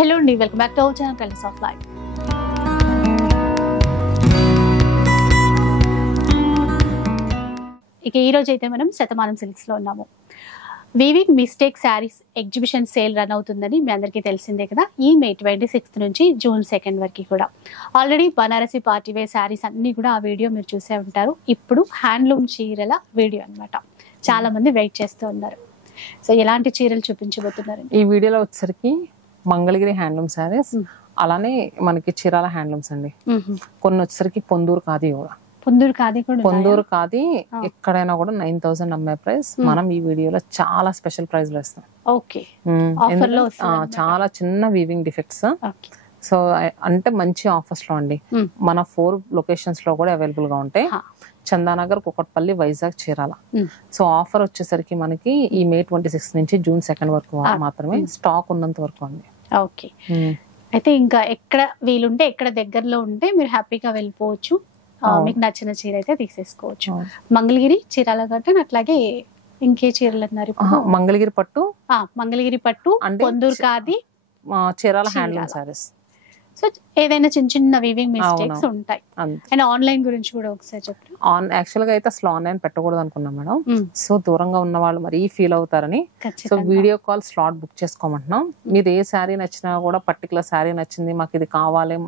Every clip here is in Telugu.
హలో అండి, welcome back to our channel colours of life. ఇక ఈ రోజు అయితే మనం శతమానం సిల్క్స్ లో ఉన్నాము. Weaving mistake saris exhibition sale run అవుతుందని మీ అందరికీ తెలిసిందే కదా. ఈ మే 26 నుంచి జూన్ 2 వరకు కూడా already Banarasi party wear saris అన్ని కూడా ఆ వీడియో మీరు చూసే ఉంటారు. ఇప్పుడు హ్యాండ్లూమ్ చీరల వీడియో అన్నమాట. చాలా మంది వెయిట్ చేస్తూ ఉన్నారు. సో ఎలాంటి చీరలు చూపించబోతున్నారు ఈ వీడియోలో వచ్చేసరికి మంగళగిరి హ్యాండ్లూమ్ శారీస్, అలానే మనకి చీరాల హ్యాండ్లూమ్స్ అండి. కొన్ని వచ్చేసరికి పొందూరు ఖాదీ కూడా. పొందూరు ఖాదీ ఎక్కడైనా కూడా 9,000 అమ్మే ప్రైస్ మనం ఈ వీడియోలో చాలా స్పెషల్ ప్రైస్ లో ఇస్తాం. చాలా చిన్న వీవింగ్ డిఫెక్ట్స్. సో అంటే మంచి ఆఫర్స్ లో అండి. మన 4 లొకేషన్స్ లో కూడా అవైలబుల్ గా ఉంటాయి. చందానగర్, కుకట్పల్లి, వైజాగ్, చీరాల. సో ఆఫర్ వచ్చేసరికి మనకి ఈ మే 26 నుంచి జూన్ 2 వరకు మాత్రమే స్టాక్ ఉన్నంత వరకు అండి. ఓకే, అయితే ఇంకా ఎక్కడ వీలుంటే ఎక్కడ దగ్గరలో ఉంటే మీరు హ్యాపీగా వెళ్ళిపోవచ్చు. మీకు నచ్చిన చీర అయితే తీసేసుకోవచ్చు. మంగళగిరి, చీరాల గట్టన్, అట్లాగే ఇంకే చీరలు అన్నారు? మంగళగిరి పట్టు, మంగళగిరి పట్టు, పొందూరు ఖాదీ, చీరాల హ్యాండ్లూమ్ సారీస్. సో ఏదైనా చిన్న చిన్న వీవింగ్ మిస్టేక్స్ ఉంటాయి. అండ్ ఆన్లైన్ గురించి కూడా ఒకసారి చెప్పండి. యాక్చువల్ గా అయితే అసలు ఆన్లైన్ పెట్టకూడదు అనుకున్నాం మేడం. సో దూరంగా ఉన్న వాళ్ళు మరీ ఫీల్ అవుతారని so video call slot book చేసుకోమంటున్నాం. మీరు ఏ శారీ నచ్చినా కూడా పర్టికులర్ శారీ నచ్చింది మాకు ఇది కావాలి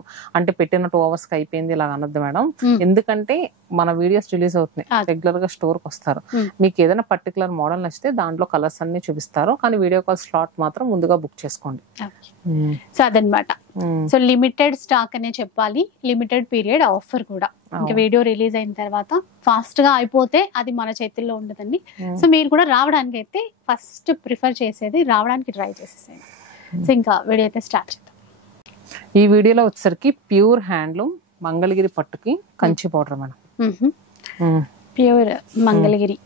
అంటే పెట్టిన 2 hours కి అయిపోయింది ఇలా అనొద్దు మేడం. ఎందుకంటే మన వీడియోస్ రిలీజ్ అవుతున్నాయి, రెగ్యులర్ గా స్టోర్ కి వస్తారు. మీకు ఏదైనా పర్టికులర్ మోడల్ నచ్చితే దాంట్లో కలర్స్ అన్ని చూపిస్తారు, కానీ వీడియో కాల్ స్లాట్ మాత్రం ముందుగా బుక్ చేసుకోండి. సో అదనమాట. సో లిమిటెడ్ స్టాక్ అనే చెప్పాలి, లిమిటెడ్ పీరియడ్ ఆఫర్ కూడా. ఇంకా వీడియో రిలీజ్ అయిన తర్వాత ఫాస్ట్ గా అయిపోతే అది మన చేతుల్లో ఉండదండి. సో మీరు కూడా రావడానికి అయితే ఫస్ట్ ప్రిఫర్ చేసేది రావడానికి ట్రై చేసేసేయండి. సో ఇంకా వీడియో అయితే స్టార్ట్ చేద్దాం. ఈ వీడియోలో వచ్చేసరికి ప్యూర్ హ్యాండ్లూమ్ మంగళగిరి పట్టుకి Kanchi powder madam. Pure Mangalagiri.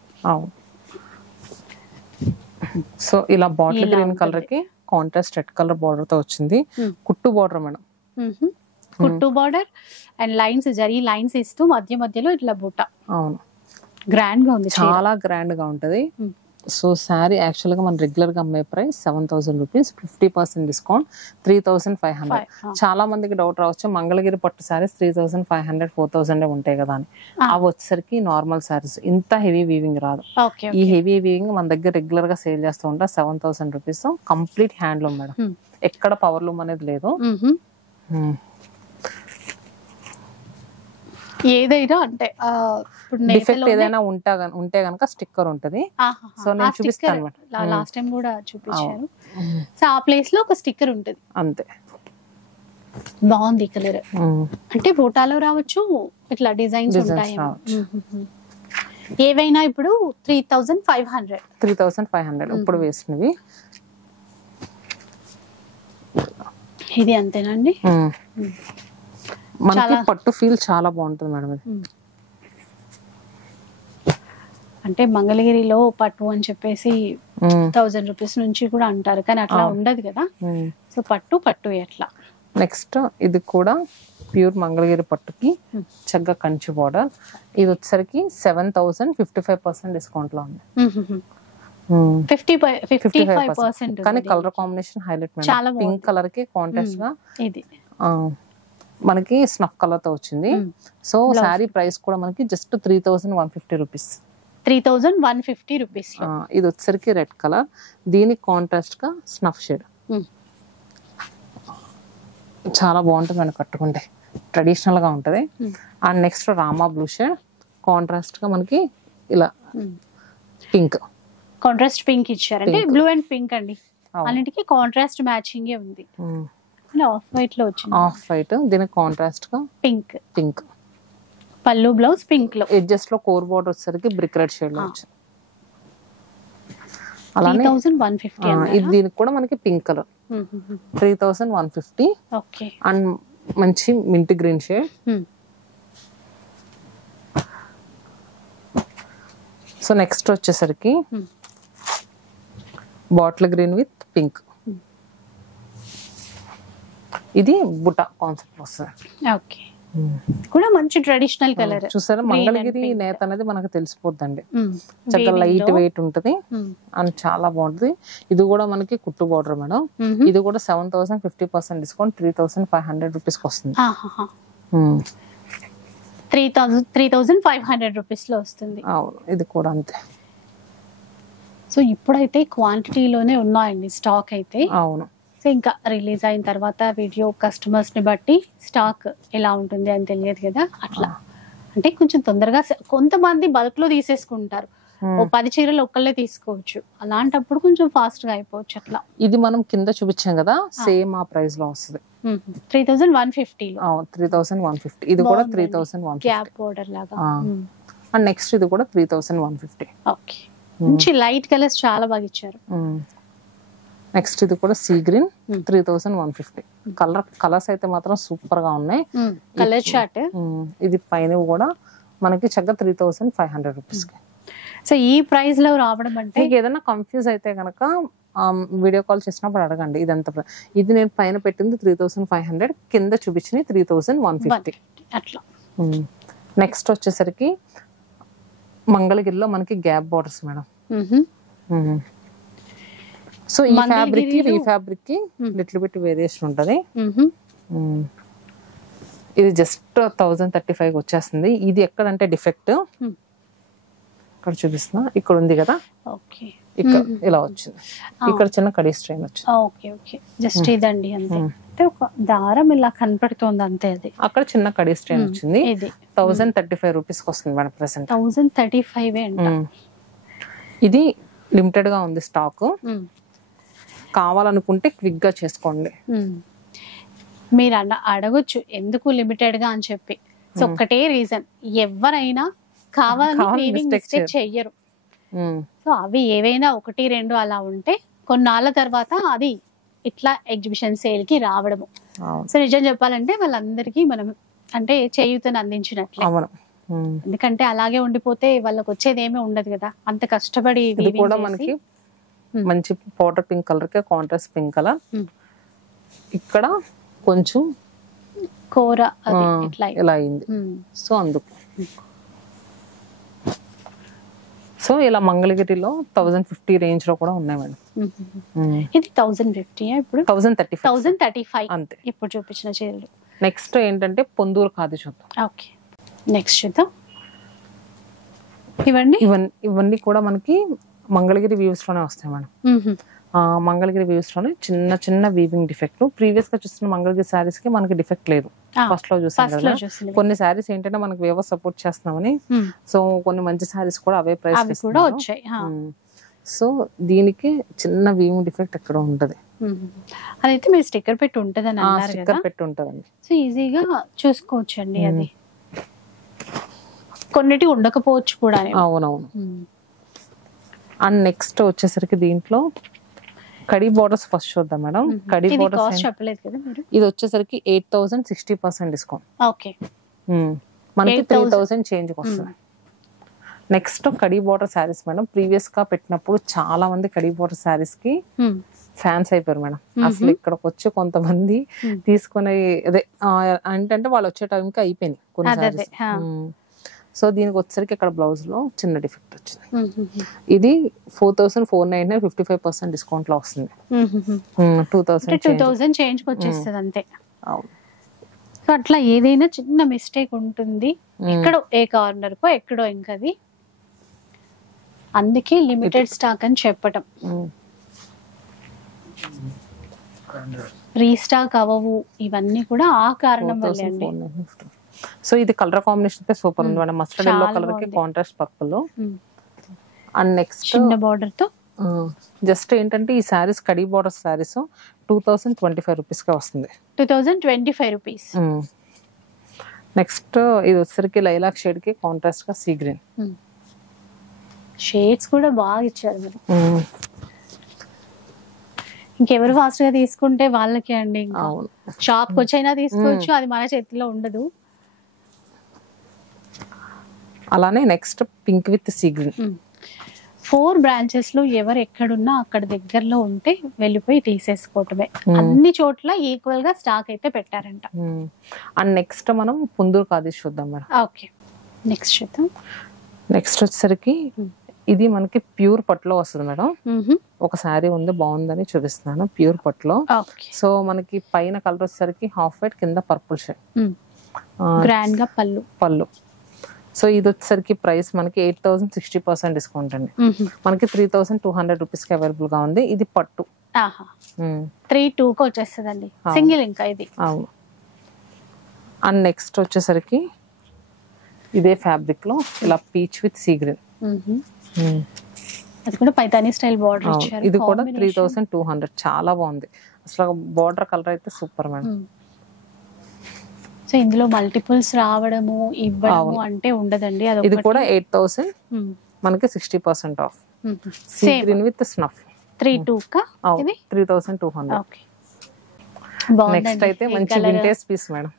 So ఇలా బాటిల్ గ్రీన్ కలర్ కి కాంట్రాస్ట్ రెడ్ కలర్ బార్డర్ తో వచ్చింది. కుట్టు బార్డర్ మేడం, కుట్టు బార్డర్ అండ్ లైన్స్, జరీ లైన్స్ ఇస్తూ మధ్య మధ్యలో ఇట్లా బుట్ట. అవును, గ్రాండ్ గా ఉంది, చాలా గ్రాండ్ గా ఉంటది. సో శారీ యాక్చువల్ గా మన రెగ్యులర్ గా అమ్మే ప్రైస్ 7,000 రూపీస్, 50% డిస్కౌంట్ 3,500. చాలా మందికి డౌట్ రావచ్చు, మంగళగిరి పట్టు శారీస్ 3,500, 4,000 ఉంటాయి కదా అని. అవి వచ్చేసరికి నార్మల్ శారీస్, ఇంత హెవీ వీవింగ్ రాదు. ఈ హెవీ వీవింగ్ మన దగ్గర రెగ్యులర్ గా సేల్ చేస్తూ ఉంటా. 7,000 రూపీస్ కంప్లీట్ హ్యాండ్లూమ్ మేడం. ఎక్కడ పవర్ లూమ్ అనేది లేదు. ఏదైనా అంటే డిఫెక్ట్ ఏదైనా ఉంటే గనక స్టిక్కర్ ఉంటది. సో నేను చూపిస్తాను. లాస్ట్ టైం కూడా చూపించారు. సో ఆ ప్లేస్ లో ఒక స్టిక్కర్ ఉంటది అంతే. బాగుంది కలర్. అంటే ఫోటోలో రావచ్చు, ఇట్లా డిజైన్స్ ఉంటాయి. ఏవైనా ఇప్పుడు 3,500 ఇప్పుడు వేసినవి. ఇది అంతేనండి. మనకి పట్టు ఫీల్ చాలా బాగుంటుంది మేడం. అంటే మంగళగిరిలో పట్టు అని చెప్పేసి 1,000 రూపీస్ నుంచి కూడా అంటారు, కానీ అట్లా ఉండదు కదా. సో పట్టు ఎట్లా. నెక్స్ట్ ఇది కూడా ప్యూర్ మంగళగిరి పట్టుకి చక్కగా కంచి బోర్డర్. ఇది వచ్చేసరికి 7,000, 55% డిస్కౌంట్ లో ఉంది. 55%. కానీ colour combination highlight madam. Pink colour కి కాంట్రాస్ట్ గా ఇది మనకి స్నఫ్ కలర్ తో వచ్చింది. సో శారీ ప్రైస్ కూడా మనకి జస్ట్ 3,150 రూపీస్. 3,150 రూపీస్. ఇది వచ్చేసరికి రెడ్ కలర్, దీనికి కాంట్రాస్ట్ గా స్నఫ్ షేడ్. చాలా బాగుంటుంది మనకి కట్టుకుంటే, ట్రెడిషనల్ గా ఉంటది. And next Rama blue shade, contrast గా మనకి ఇలా పింక్, కాంట్రాస్ట్ పింక్ ఇచ్చారు. అంటే బ్లూ అండ్ పింక్ అండి, అన్నిటికీ కాంట్రాస్ట్ మ్యాచింగ్ ఉంది. ఆఫ్ వైట్ లో వచ్చింది. ఆఫ్ వైట్, దీనికి కాంట్రాస్ట్ గా పింక్. పల్లు బ్లౌజ్ పింక్ లో, ఎడ్జెస్ లో కోర్ బోర్డర్ వచ్చేసరికి బ్రిక్ రెడ్ షేడ్ లో వచ్చింది. అలానే 3,150. ఇది దీనికి కూడా మనకి పింక్ కలర్ 3,150. ఓకే. అండ్ మంచి mint green shade. So next వచ్చేసరికి బాటిల్ గ్రీన్ విత్ పింక్. ఇది బుటా కాన్సెప్ట్ వస్తుంది. ఓకే. కూడా మంచి ట్రెడిషనల్ కలర్. చూసారా మంగళగిరి నేత అనేది మనకు తెలిసిపోద్దండి. చక్కగా లైట్ వెయిట్ ఉంటది అండ్ చాలా బాగుంటది. ఇది కూడా మనకి కుట్టు బార్డర్ మేడం. ఇది కూడా 7,000 50% డిస్కౌంట్ 3,500 రూపీస్ కి వస్తుంది. 3,500 రూపీస్ లో వస్తుంది. అవును, ఇది కూడా అంతే. సో ఇప్పుడైతే క్వాంటిటీలోనే ఉన్నాయండి స్టాక్ అయితే. అవును, సో ఇంకా రిలీజ్ అయిన తర్వాత వీడియో కస్టమర్స్ ని బట్టి స్టాక్ ఎలా ఉంటుంది అని తెలియదు కదా, అట్లా అంటే కొంచెం తొందరగా కొంతమంది బల్క్ లో తీసేసుకుంటారు. ఓ 10 చీరలు ఒక్కళ్ళే తీసుకోవచ్చు, అలాంటప్పుడు కొంచెం ఫాస్ట్ గా అయిపోవచ్చు అట్లా. ఇది మనం కింద చూపించాం కదా, సేమ్ ఆ ప్రైస్ లో వస్తుంది. 3,150 3,150. ఇది కూడా 3,150 గ్యాప్ బోర్డర్ లాగా. అండ్ నెక్స్ట్ ఇది కూడా 3,150. ఓకే, మంచి లైట్ కలర్స్ చాలా బాగా ఇచ్చారు. నెక్స్ట్ ఇది కూడా సీ గ్రీన్ 3,150. కలర్స్ అయితే మాత్రం సూపర్ గా ఉన్నాయి. Colour chart. ఇది పైన కూడా మనకి చక్కగా 3,500 రూపీస్ కి. సో ఈ ప్రైస్ లో రావడం అంటే మీకు ఏదైనా కన్ఫ్యూజ్ అయితే కనుక వీడియో కాల్ చేసినప్పుడు అడగండి. ఇది నేను పైన పెట్టింది 3,500, కింద చూపించింది 3,150 అట్లా. నెక్స్ట్ వచ్చేసరికి మంగళగిరిలో మనకి గ్యాప్ బార్డర్స్ మేడం. సో ఈ ఫ్యాబ్రిక్ కి ఈ ఫ్యాబ్రిక్ కి లిటిల్ బిట్ వేరియేషన్ ఉంటది. ఇది జస్ట్ 1,035 వచ్చేస్తుంది. ఇది ఎక్కడంటే డిఫెక్ట్ ఇక్కడ చూపిస్తున్నా, ఇక్కడ ఉంది కదా, ఇక్కడ ఇలా వచ్చింది, ఇక్కడ చిన్న కడీ స్ట్రెయిన్ వచ్చింది. ఓకే ఓకే, జస్ట్ ఇదండి అంతే. అంటే ఒక దారం ఇలా కనపడుతోంది అంతే. అది అక్కడ చిన్న కడీ స్ట్రెయిన్ వచ్చింది. 1,035 రూపీస్ కి వస్తుంది మేడం ప్రెసెంట్. 1,035 అంట. ఇది లిమిటెడ్ గా ఉంది స్టాక్. కావాలనుకుంటే క్విక్ గా చేసుకోండి. మీరు అడగొచ్చు ఎందుకు లిమిటెడ్ గా అని చెప్పి. సో ఒక్కటే రీజన్, ఎవరైనా కావాలని మిస్టేక్ చెయ్యరు. సో అవి ఏవైనా 1 2 అలా ఉంటే కొన్నాళ్ళ తర్వాత అది ఇట్లా ఎగ్జిబిషన్ సేల్ కి రావడము. సో నిజం చెప్పాలంటే వాళ్ళందరికీ మనం అంటే చేయూతను అందించినట్లే. ఎందుకంటే అలాగే ఉండిపోతే వాళ్ళకి వచ్చేది ఏమీ ఉండదు కదా, అంత కష్టపడి. కూడా మనకి మంచి పౌడర్ పింక్ కలర్ కి కాంట్రాస్ట్ పింక్ కలర్, ఇక్కడ కొంచెం కూర ఇలా అయింది. సో అందుకు సో ఇలా మంగళగిరిలో 1,050 రేంజ్ లో కూడా ఉన్నాయి మేడం. ఇది 1,050 ఇప్పుడు 1,035 అంతే ఇప్పుడు చూపించిన చీరలు. నెక్స్ట్ ఏంటంటే పొందూరు ఖాదీ చూద్దాం. ఓకే, నెక్స్ట్ చూద్దాం. ఇవన్నీ కూడా మనకి మంగళగిరి వ్యూస్ లోనే వస్తాయి మేడం. మంగళగిరి వ్యూస్ లోనే చిన్న చిన్న వీవింగ్ డిఫెక్ట్. ప్రీవియస్ గా చూస్తున్న మంగళగిరి శారీస్ కి మనకి డిఫెక్ట్ లేదు. ఫస్ట్ లో చూసాం కదా, కొన్ని శారీస్ ఏంటంటే మనకి వేవ సపోర్ట్ చేస్తున్నామని, సో కొన్ని మంచి శారీస్ కూడా అవే ప్రైస్ కూడా వచ్చాయి. సో దీనికి చిన్న వీవింగ్ డిఫెక్ట్ ఎక్కడ ఉంటది. అదైతే మీరు స్టిక్కర్ పెట్టి ఉంటది అని అన్నారు కదా. స్టిక్కర్ పెట్టి ఉంటదండి. సో ఈజీగా చూసుకోవచ్చు అండి. అది కొన్నిటి ఉండకపోవచ్చు కూడా. అవునవును. అండ్ నెక్స్ట్ వచ్చేసరికి దీంట్లో కడీ బోర్డర్స్ ఫస్ట్ చూద్దాం మేడం. కడీ బోర్డర్స్ చెప్పలేదు కదా మీరు. ఇది వచ్చేసరికి 8,000 60% డిస్కౌంట్. ఓకే, మనకి 3,000 చేంజ్ వస్తుంది. Next khadi border saris madam. Previous గా పెట్టినప్పుడు చాలా మంది కడీ బోర్డర్ శారీస్ కి ఫ్యాన్స్ అయిపోయారు మేడం. అసలు ఇక్కడికి వచ్చి కొంతమంది తీసుకునే అదే ఏంటంటే వాళ్ళు వచ్చే టైంకి అయిపోయినాయి కొన్ని శారీస్. సో దీనికి వచ్చేసరికి ఇక్కడ బ్లౌజ్ లో చిన్న డిఫెక్ట్ వచ్చింది. ఇది 4,499 55% డిస్కౌంట్ లో వస్తుంది. 2,000 చేంజ్ వచ్చేస్తుంది అంతే. సో అట్లా ఏదైనా చిన్న మిస్టేక్ ఉంటుంది ఎక్కడో, ఏ కార్నర్ కో ఎక్కడో. ఇంకది అందుకే లిమిటెడ్ స్టాక్ అని చెప్పటం. రీస్టాక్ అవ్వవు ఇవన్నీ కూడా ఆ కారణం వల్లే అండి. సో ఇది కలర్ కాంబినేషన్ అయితే సూపర్ ఉంది మేడం. మస్టర్డ్ ఎల్లో కలర్ కి కాంట్రాస్ట్ పర్పుల్. అండ్ నెక్స్ట్ చిన్న బార్డర్ తో జస్ట్ ఏంటంటే ఈ సారీస్ కడీ బార్డర్ సారీస్ 2,025 రూపీస్ గా వస్తుంది. 2,025 రూపీస్. నెక్స్ట్ ఇది వచ్చరికి లైలాక్ షేడ్ కి కాంట్రాస్ట్ గా సీ గ్రీన్. షేడ్స్ కూడా బాగా ఇచ్చారు మీరు. ఇంకెవరు ఫాస్ట్ గా తీసుకుంటే వాళ్ళకి అండి. షాప్ కి వచ్చైనా తీసుకోవచ్చు, అది మన చేతిలో ఉండదు. అలానే next pink with sea green. 4 branches లో ఎవరు ఎక్కడున్నా అక్కడ దగ్గరలో ఉంటే వెళ్ళిపోయి తీసేసుకోవటమే. అన్ని చోట్ల ఈక్వల్ గా స్టాక్ అయితే పెట్టారంట. అండ్ నెక్స్ట్ మనం పుందూరు ఖాదీ చూద్దాం మేడం. ఓకే, నెక్స్ట్ చూద్దాం. నెక్స్ట్ వచ్చేసరికి ఇది మనకి ప్యూర్ పట్టులో వస్తుంది మేడం. ఒక శారీ ఉంది బాగుందని చూపిస్తున్నాను, ప్యూర్ పట్టులో. సో మనకి పైన కలర్ వచ్చేసరికి హాఫ్ వైట్, కింద పర్పుల్ షేడ్, గ్రాండ్ గా పళ్ళు. సో ఇది వచ్చేసరికి ప్రైస్ మనకి 8,000 60% డిస్కౌంట్ అండి. మనకి 3,200 రూపీస్ కి అవైలబుల్ గా ఉంది. ఇది పట్టు 3,200 కి వచ్చేస్తుందండి, సింగిల్. ఇంకా ఇది అవును. అండ్ నెక్స్ట్ వచ్చేసరికి ఇదే ఫ్యాబ్రిక్ లో ఇలా పీచ్ విత్ సీ గ్రీన్, అది కూడా పైతానీ స్టైల్ బార్డర్ ఇచ్చారు. ఇది కూడా 3,200, చాలా బాగుంది అసలు. బార్డర్ కలర్ అయితే సూపర్ మేడం. సో ఇందులో మల్టిపుల్స్ రావడము ఇవ్వడము అంటే ఉండదండి. ఇది కూడా 8,000, మనకి 60% of. Sea green with snuff 3,200. Next అయితే మంచి వింటేజ్ పీస్ మేడం.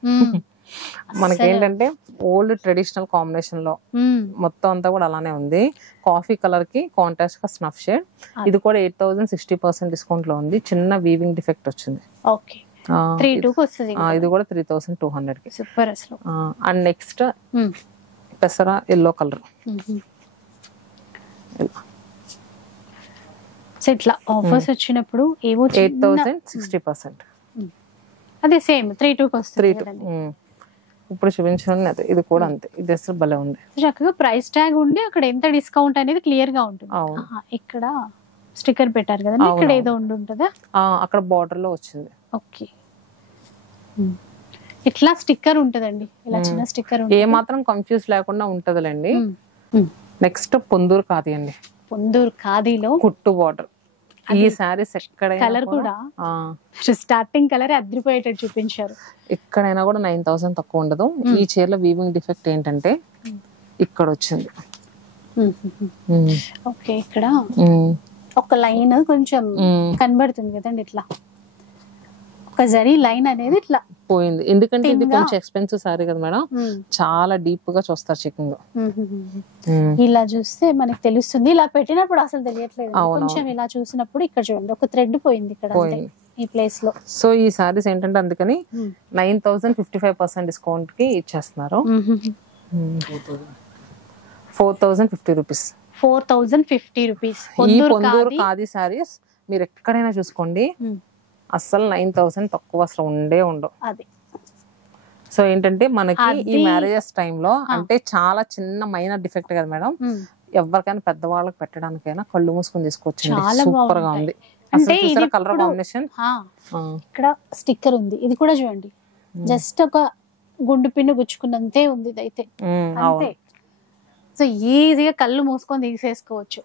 మనకి ఏంటంటే ఓల్డ్ ట్రెడిషనల్ కాంబినేషన్ లో మొత్తం అంతా కూడా అలానే ఉంది. కాఫీ కలర్ కి కాంట్రాస్ట్ గా స్నఫ్ షేడ్. ఇది కూడా 8,000 60% డిస్కౌంట్ లో ఉంది. చిన్న వీవింగ్ డిఫెక్ట్ వచ్చింది. ఇది కూడా 3,200 కి. సూపర్ అసలు. అండ్ నెక్స్ట్ పెసరా ఎల్లో కలర్. ఇట్లా ఆఫర్స్ వచ్చినప్పుడు ఏవో 8,000 60%. అదే సేమ్ 3,200 కి వస్తుంది. ఇప్పుడు చూపించాను ఇది కూడా అంతే. ఇది అసలు భలే ఉంది. చక్కగా ప్రైస్ ట్యాగ్ ఉండి అక్కడ ఎంత డిస్కౌంట్ అనేది క్లియర్ గా ఉంటుంది. ఇక్కడ స్టిక్కర్ పెట్టారు కదండి, ఇక్కడ ఏదో ఉంటుందా? అక్కడ బార్డర్ లో వచ్చింది. ఓకే, ఇట్లా స్టిక్కర్ ఉంటదండి, ఇలా చిన్న స్టిక్కర్. ఏ మాత్రం కన్ఫ్యూజ్ లేకుండా ఉంటదిలేండి. నెక్స్ట్ పొందూరు ఖాదీ అండి. పొందూరు ఖాదీలో కుట్టు బార్డర్. ఈ సారీస్ ఎక్కడైనా కలర్ కూడా స్టార్టింగ్ కలర్ అద్రిపోయేటట్టు చూపించారు. ఎక్కడైనా కూడా 9,000 తక్కువ ఉండదు. ఈ చీరలో వీవింగ్ డిఫెక్ట్ ఏంటంటే ఇక్కడ వచ్చింది. ఓకే, ఇక్కడ ఒక లైన్ కొంచెం కనబడుతుంది కదండి, ఇట్లా ఒక జరీ లైన్ అనేది ఇట్లా పోయింది. ఎందుకంటే ఇది కొంచెం ఎక్స్పెన్సివ్ సారీ కదా మేడం, చాలా డీప్ గా చూస్తారు చెకింగ్ లో. ఇలా చూస్తే మనకి తెలుస్తుంది, ఇలా పెట్టినప్పుడు అసలు తెలియట్లేదు. కొంచెం ఇలా చూసినప్పుడు ఇక్కడ చూడండి ఒక థ్రెడ్ పోయింది ఇక్కడ ఈ ప్లేస్ లో. సో ఈ సారీస్ ఏంటంటే అందుకని 9,000 55% డిస్కౌంట్ కి ఇచ్చేస్తున్నారు. 4,050 రూపీస్. 4,050 రూపీస్. ఈ పొందూరు ఖాదీ సారీస్ మీరు ఎక్కడైనా చూసుకోండి, అస్సలు 9,000 తక్కువ అసలు ఉండవు. సో ఏంటంటే మనకి ఈ మ్యారేజెస్ టైంలో అంటే చాలా చిన్న మైనర్ డిఫెక్ట్ కదా మేడం, ఎవరికైనా పెద్దవాళ్ళకి పెట్టడానికైనా కళ్ళు మూసుకొని తీసుకోవచ్చు. సూపర్ గా ఉంది. Colour combination. ఇక్కడ స్టిక్కర్ ఉంది, ఇది కూడా చూడండి, జస్ట్ ఒక గుండు పిన్ను గుచ్చుకున్నంతే ఉంది ఇదైతే. అంతే. సో ఈజీగా కళ్ళు మూసుకొని తీసేసుకోవచ్చు.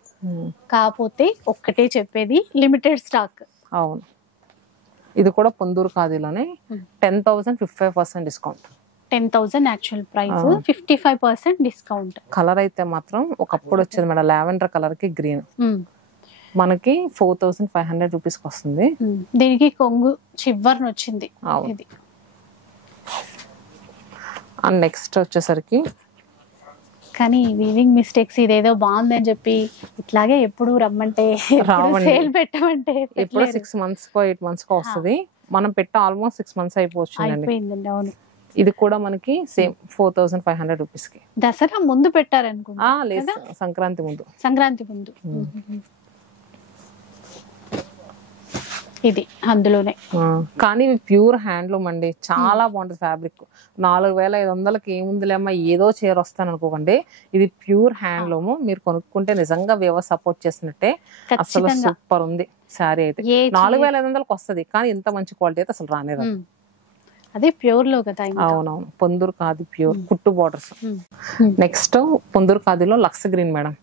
కాకపోతే ఒక్కటే చెప్పేది, లిమిటెడ్ స్టాక్. అవును. ఇది కూడా పొందూరు ఖాదీలోనే 10,000 55% discount. 10,000 actual price, 55% discount. Colour అయితే మాత్రం ఒకప్పుడు వచ్చేది మేడం, లావెండర్ కలర్ కి గ్రీన్. మనకి 4,500 రూపీస్ కి వస్తుంది. దీనికి కొంగు చివరిని వచ్చింది ఇది. అండ్ నెక్స్ట్ వచ్చేసరికి కానీ వీవింగ్ మిస్టేక్స్, ఇదేదో బాగుందని చెప్పి ఇట్లాగే ఎప్పుడు రమ్మంటే సేల్ పెట్టమంటే ఎప్పుడు 6 months కో 8 months కో వస్తుంది. మనం పెట్ట ఆల్మోస్ట్ 6 months అయిపోయిందండి. అవును. ఇది కూడా మనకి సేమ్ 4,500 రూపీస్ కి. దసరా ముందు పెట్టారనుకుంటా. లేదు, సంక్రాంతి ముందు. ఇది అందులోనే. కానీ ప్యూర్ హ్యాండ్లూమ్ అండి, చాలా బాగుంటది ఫ్యాబ్రిక్. 4,500కి ఏముందిలేమ్మా ఏదో చీర వస్తాను అనుకోకండి, ఇది ప్యూర్ హ్యాండ్లూమ్. మీరు కొనుక్కుంటే నిజంగా వ్యవ సపోర్ట్ చేసినట్టే. అసలు సూపర్ ఉంది శారీ అయితే. 4,500కి వస్తుంది, కానీ ఇంత మంచి క్వాలిటీ అయితే అసలు రానేది. అదే ప్యూర్ లో కదా. అవునవును, పొందూరు ఖాదీ ప్యూర్ కుట్టు బార్డర్స్. నెక్స్ట్ పొందూరు ఖాదీలో lux green madam.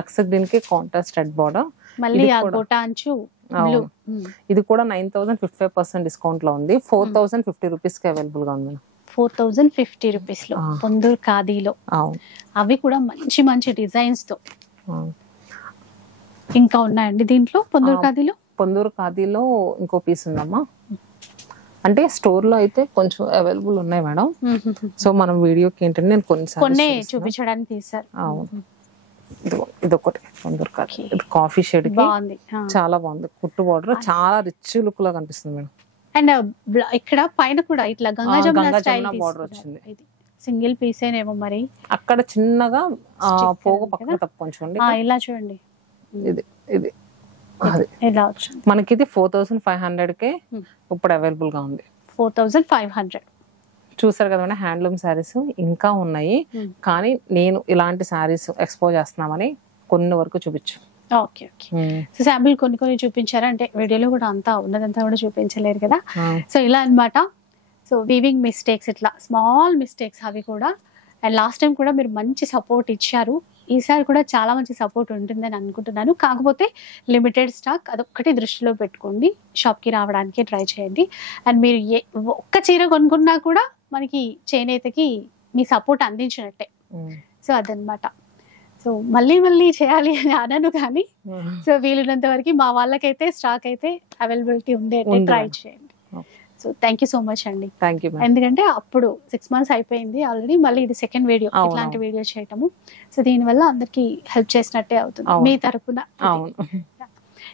Lux green కి కాంట్రాస్ట్ రెడ్ బార్డర్. మళ్ళీ ఆ గోటా అంచు. ఇది కూడా 9,000 55% డిస్కౌంట్ లో ఉంది. 4,050 రూపీస్ కి అవైలబుల్ గా ఉంది. 4,050 రూపీస్ లో పొందూరు ఖాదీలో. అవి కూడా మంచి మంచి డిజైన్స్ తో ఇంకా ఉన్నాయండి దీంట్లో. పొందూరు ఖాదీలో ఇంకో పీస్ ఉందమ్మా. అంటే స్టోర్ లో అయితే కొంచెం అవైలబుల్ ఉన్నాయి మేడం. సో మనం వీడియోకి ఏంటంటే నేను కొన్ని చూపించడానికి తీసారు. అవును. ఇదొకటి ఇది కాఫీ షేడ్ కి బాగుంది. చాలా బాగుంది. కుట్టు బార్డర్ చాలా రిచ్ లుక్ లా కనిపిస్తుంది మేడం. అండ్ ఇక్కడ పైన కూడా ఇట్లా గంగా జమున స్టైల్ బార్డర్ వచ్చింది. ఇది సింగిల్ పీసేనేమో మరి. అక్కడ చిన్నగా పోగు పక్కన తప్పుకోండి. ఇలా చూడండి, ఇది ఇది ఇలా వచ్చింది మనకి. ఇది 4500 కే ఇప్పుడు అవైలబుల్ గా ఉంది. 4500 చూసారు కదా మేడం. హ్యాండ్లూమ్ శారీస్ ఇంకా ఉన్నాయి, కానీ నేను ఇలాంటి శారీస్ ఎక్స్పోజ్ చేస్తున్నామని కొన్ని వరకు చూపించు. Okay okay. సో శాంపిల్ కొన్ని చూపించారా అంటే వీడియోలో కూడా అంతా ఉన్నదంతా కూడా చూపించలేరు కదా. సో ఇలా అన్నమాట. సో వీవింగ్ మిస్టేక్స్, ఇట్లా స్మాల్ మిస్టేక్స్ అవి కూడా. అండ్ లాస్ట్ టైం కూడా మీరు మంచి సపోర్ట్ ఇచ్చారు, ఈసారి కూడా చాలా మంచి సపోర్ట్ ఉంటుందని అనుకుంటున్నాను. కాకపోతే లిమిటెడ్ స్టాక్, అదొక్కటి దృష్టిలో పెట్టుకోండి. షాప్కి రావడానికి ట్రై చేయండి. అండ్ మీరు ఒక్క చీర కొనుక్కున్నా కూడా మనకి చేనేతకి మీ సపోర్ట్ అందించినట్టే. సో అదనమాట. సో మళ్ళీ చేయాలి అని అనను, కానీ సో వీలున్నంత వరకు మా వాళ్ళకైతే స్టాక్ అయితే అవైలబిలిటీ ఉండేట్టు ట్రై చేయండి. So thank you so much అండి. ఎందుకంటే అప్పుడు 6 months అయిపోయింది ఆల్రెడీ, మళ్ళీ ఇది సెకండ్ వీడియో, ఇట్లాంటి వీడియో చేయటము. సో దీనివల్ల అందరికి హెల్ప్ చేసినట్టే అవుతుంది మీ తరపున.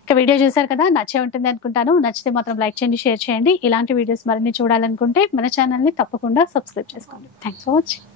ఇక వీడియో చూసారు కదా, నచ్చే ఉంటుంది అనుకుంటాను. నచ్చితే మాత్రం లైక్ చేయండి, షేర్ చేయండి. ఇలాంటి వీడియోస్ మరిన్ని చూడాలనుకుంటే మన ఛానల్ని తప్పకుండా సబ్స్క్రైబ్ చేసుకోండి. Thanks for watching.